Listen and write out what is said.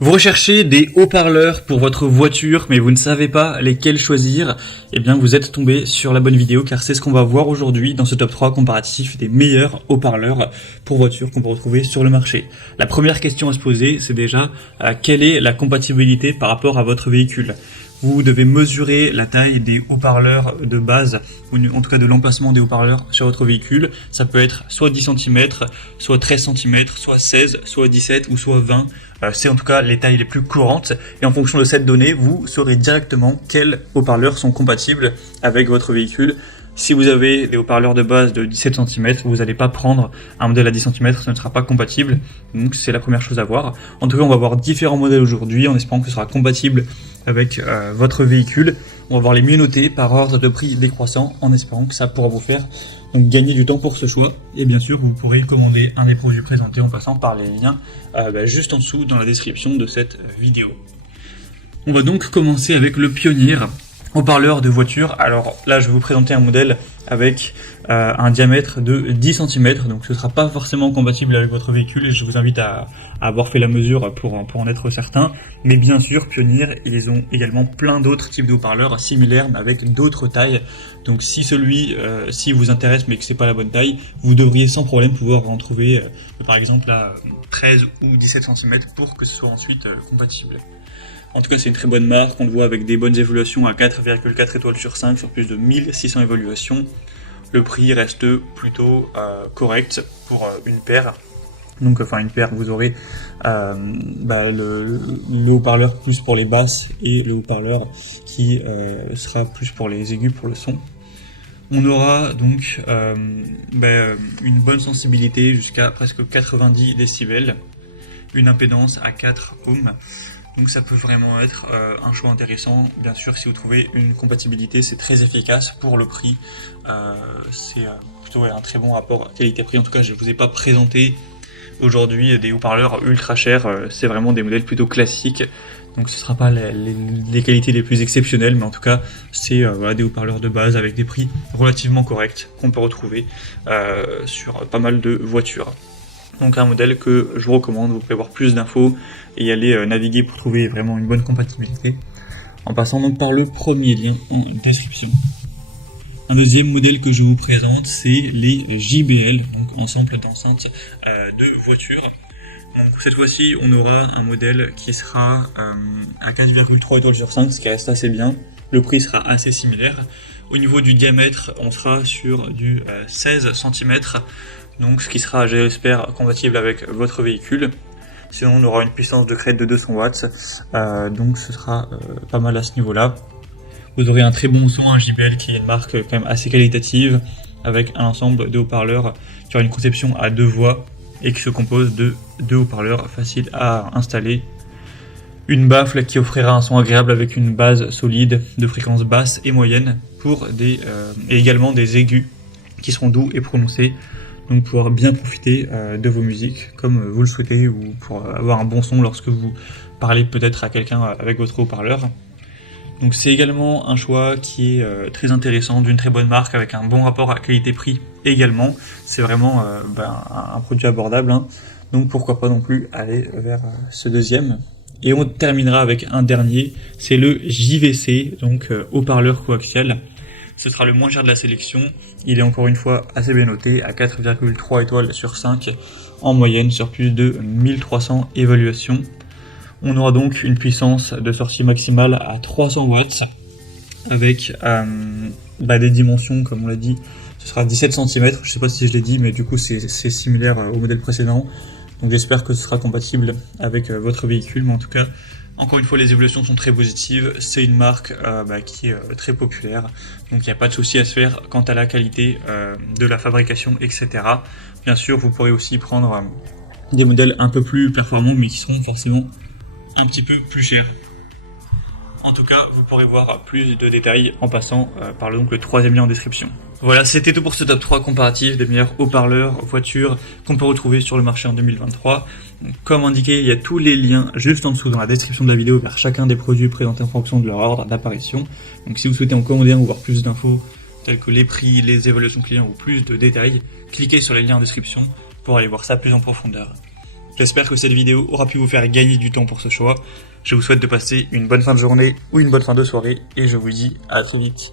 Vous recherchez des haut-parleurs pour votre voiture, mais vous ne savez pas lesquels choisir? Eh bien, vous êtes tombé sur la bonne vidéo, car c'est ce qu'on va voir aujourd'hui dans ce top 3 comparatif des meilleurs haut-parleurs pour voiture qu'on peut retrouver sur le marché. La première question à se poser, c'est déjà quelle est la compatibilité par rapport à votre véhicule? Vous devez mesurer la taille des haut-parleurs de base, ou en tout cas de l'emplacement des haut-parleurs sur votre véhicule. Ça peut être soit 10 cm, soit 13 cm, soit 16, soit 17 ou soit 20. C'est en tout cas les tailles les plus courantes. Et en fonction de cette donnée, vous saurez directement quels haut-parleurs sont compatibles avec votre véhicule. Si vous avez des haut-parleurs de base de 17 cm, vous n'allez pas prendre un modèle à 10 cm, ça ne sera pas compatible. Donc c'est la première chose à voir. En tout cas, on va voir différents modèles aujourd'hui en espérant que ce sera compatible avec votre véhicule. On va voir les mieux notés par ordre de prix décroissant en espérant que ça pourra vous faire donc gagner du temps pour ce choix. Et bien sûr, vous pourrez commander un des produits présentés en passant par les liens juste en dessous dans la description de cette vidéo. On va donc commencer avec le Pioneer haut-parleur de voiture. Alors là, je vais vous présenter un modèle avec un diamètre de 10 cm, donc ce ne sera pas forcément compatible avec votre véhicule et je vous invite à avoir fait la mesure pour en être certain. Mais bien sûr, Pioneer, ils ont également plein d'autres types de haut-parleurs similaires mais avec d'autres tailles. Donc si si vous intéresse mais que c'est pas la bonne taille, vous devriez sans problème pouvoir en trouver par exemple à 13 ou 17 cm pour que ce soit ensuite compatible. En tout cas, c'est une très bonne marque, on le voit avec des bonnes évaluations à 4,4 étoiles sur 5 sur plus de 1600 évaluations. Le prix reste plutôt correct pour une paire. Donc, enfin, une paire, vous aurez le haut-parleur plus pour les basses et le haut-parleur qui sera plus pour les aigus, pour le son. On aura donc une bonne sensibilité jusqu'à presque 90 décibels, une impédance à 4 ohms. Donc ça peut vraiment être un choix intéressant. Bien sûr, si vous trouvez une compatibilité, c'est très efficace pour le prix. C'est plutôt un très bon rapport qualité-prix. En tout cas, je ne vous ai pas présenté aujourd'hui des haut-parleurs ultra chers. C'est vraiment des modèles plutôt classiques. Donc ce ne sera pas les qualités les plus exceptionnelles, mais en tout cas, c'est des haut-parleurs de base avec des prix relativement corrects qu'on peut retrouver sur pas mal de voitures. Donc un modèle que je vous recommande, vous pouvez avoir plus d'infos et aller naviguer pour trouver vraiment une bonne compatibilité en passant donc par le premier lien en description. Un deuxième modèle que je vous présente, c'est les JBL, donc ensemble d'enceintes de voiture. Donc cette fois-ci, on aura un modèle qui sera à 4,3 étoiles sur 5, ce qui reste assez bien. Le prix sera assez similaire. Au niveau du diamètre, on sera sur du 16 cm. Donc ce qui sera, j'espère, compatible avec votre véhicule. Sinon on aura une puissance de crête de 200 watts, donc ce sera pas mal à ce niveau-là. Vous aurez un très bon son, un JBL qui est une marque quand même assez qualitative, avec un ensemble de haut-parleurs qui aura une conception à 2 voix et qui se compose de 2 haut-parleurs faciles à installer. Une baffle qui offrira un son agréable avec une base solide de fréquence basse et moyenne et également des aigus qui seront doux et prononcés. Donc pouvoir bien profiter de vos musiques comme vous le souhaitez ou pour avoir un bon son lorsque vous parlez peut-être à quelqu'un avec votre haut-parleur. Donc c'est également un choix qui est très intéressant, d'une très bonne marque avec un bon rapport à qualité-prix également. C'est vraiment un produit abordable, hein. Donc pourquoi pas non plus aller vers ce deuxième. Et on terminera avec un dernier, c'est le JVC, donc haut-parleur coaxial. Ce sera le moins cher de la sélection, il est encore une fois assez bien noté à 4,3 étoiles sur 5 en moyenne sur plus de 1300 évaluations. On aura donc une puissance de sortie maximale à 300 watts avec des dimensions, comme on l'a dit, ce sera 17 cm, je sais pas si je l'ai dit, mais du coup c'est similaire au modèle précédent. Donc j'espère que ce sera compatible avec votre véhicule, mais en tout cas, encore une fois, les évolutions sont très positives. C'est une marque qui est très populaire, donc il n'y a pas de souci à se faire quant à la qualité de la fabrication, etc. Bien sûr, vous pourrez aussi prendre des modèles un peu plus performants, mais qui seront forcément un petit peu plus chers. En tout cas, vous pourrez voir plus de détails en passant par le troisième lien en description. Voilà, c'était tout pour ce top 3 comparatif des meilleurs haut-parleurs voitures qu'on peut retrouver sur le marché en 2023. Donc, comme indiqué, il y a tous les liens juste en dessous dans la description de la vidéo vers chacun des produits présentés en fonction de leur ordre d'apparition. Donc si vous souhaitez en commander un ou voir plus d'infos telles que les prix, les évaluations clients ou plus de détails, cliquez sur les liens en description pour aller voir ça plus en profondeur. J'espère que cette vidéo aura pu vous faire gagner du temps pour ce choix. Je vous souhaite de passer une bonne fin de journée ou une bonne fin de soirée et je vous dis à très vite.